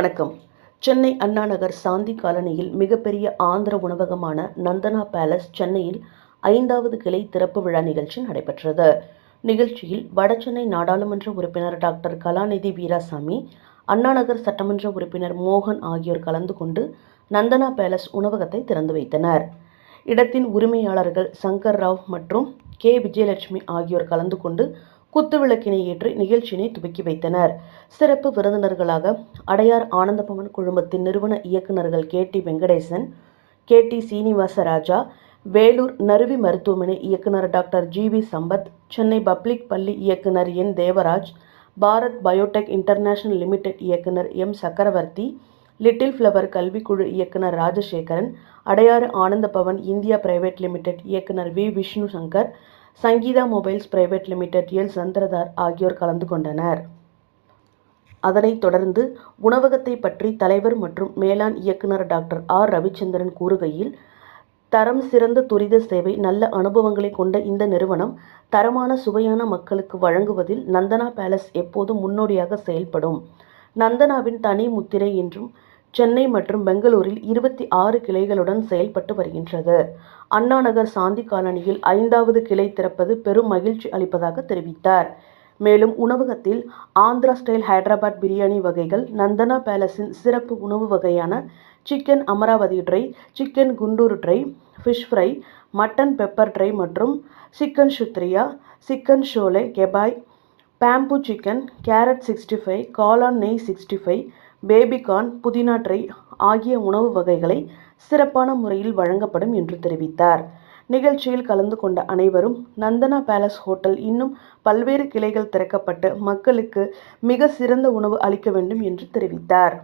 வணக்கம். சென்னை அண்ணா நகர் சாந்தி காலனியில் மிகப்பெரிய ஆந்திர உணவகமான நந்தனா பேலஸ் சென்னையில் 5வது கிளை திறப்பு விழா நிகழ்ச்சி நடைபெற்றது. நிகழ்ச்சியில் வடசென்னை நாடாளுமன்ற உறுப்பினர் டாக்டர் கலாநிதி வீராசாமி, அண்ணாநகர் சட்டமன்ற உறுப்பினர் மோகன் ஆகியோர் கலந்து கொண்டு நந்தனா பேலஸ் உணவகத்தை திறந்து வைத்தனர். இடத்தின் உரிமையாளர்கள் சங்கர் ராவ் மற்றும் கே. விஜயலட்சுமி ஆகியோர் கலந்து கொண்டு குத்துவிளக்கினை ஏற்றி நிகழ்ச்சியினை துவக்கி வைத்தனர். சிறப்பு விருந்தினர்களாக அடையார் ஆனந்தபவன் குழுமத்தின் நிறுவன இயக்குநர்கள் K. D. Venkatesan, K. D. Srinivasaraja, Vellore Naruvi மருத்துவமனை இயக்குநர் doctor G. V. Sampath, Chennai public பள்ளி இயக்குநர் N. Devaraj, Bharat biotech international limited இயக்குநர் எம். சக்கரவர்த்தி, லிட்டில் ஃபிளவர் கல்விக்குழு இயக்குநர் Rajasekaran, Adyar Ananda Bhavan India private limited இயக்குநர் V. Vishnu Shankar, Sangeetha mobiles private limited L. Chandradhar ஆகியோர் கலந்து கொண்டனர். அதனைத் தொடர்ந்து உணவகத்தை பற்றி தலைவர் மற்றும் மேலாண் இயக்குநர் டாக்டர் ஆர். ரவிச்சந்திரன் கூறுகையில், தரம் சிறந்த துரித சேவை, நல்ல அனுபவங்களை கொண்ட இந்த நிறுவனம் தரமான சுவையான மக்களுக்கு வழங்குவதில் நந்தனா பேலஸ் எப்போதும் முன்னோடியாக செயல்படும். நந்தனாவின் தனி முத்திரை என்றும் சென்னை மற்றும் பெங்களூரில் 26 கிளைகளுடன் செயல்பட்டு வருகின்றது. அண்ணா நகர் சாந்தி காலனியில் 5வது கிளை திறப்பது பெரும் மகிழ்ச்சி அளிப்பதாக தெரிவித்தார். மேலும் உணவகத்தில் ஆந்திரா ஸ்டைல் ஹைதராபாத் பிரியாணி வகைகள், நந்தனா பேலஸின் சிறப்பு உணவு வகையான chicken Amaravathi dry, chicken Guntur dry, fish fry, mutton pepper dry மற்றும் சிக்கன் ஷுத்ரியா, chicken sholay kebab, bamboo chicken, carrot 65, காளான் நெய் 65, பேபிகார்ன், புதினா ட்ரை ஆகிய உணவு வகைகளை சிறப்பான முறையில் வழங்கப்படும் என்று தெரிவித்தார். நிகழ்ச்சியில் கலந்து கொண்ட அனைவரும் நந்தனா பேலஸ் ஹோட்டல் இன்னும் பல்வேறு கிளைகள் திறக்கப்பட்டு மக்களுக்கு மிக சிறந்த உணவு அளிக்க வேண்டும் என்று தெரிவித்தார்.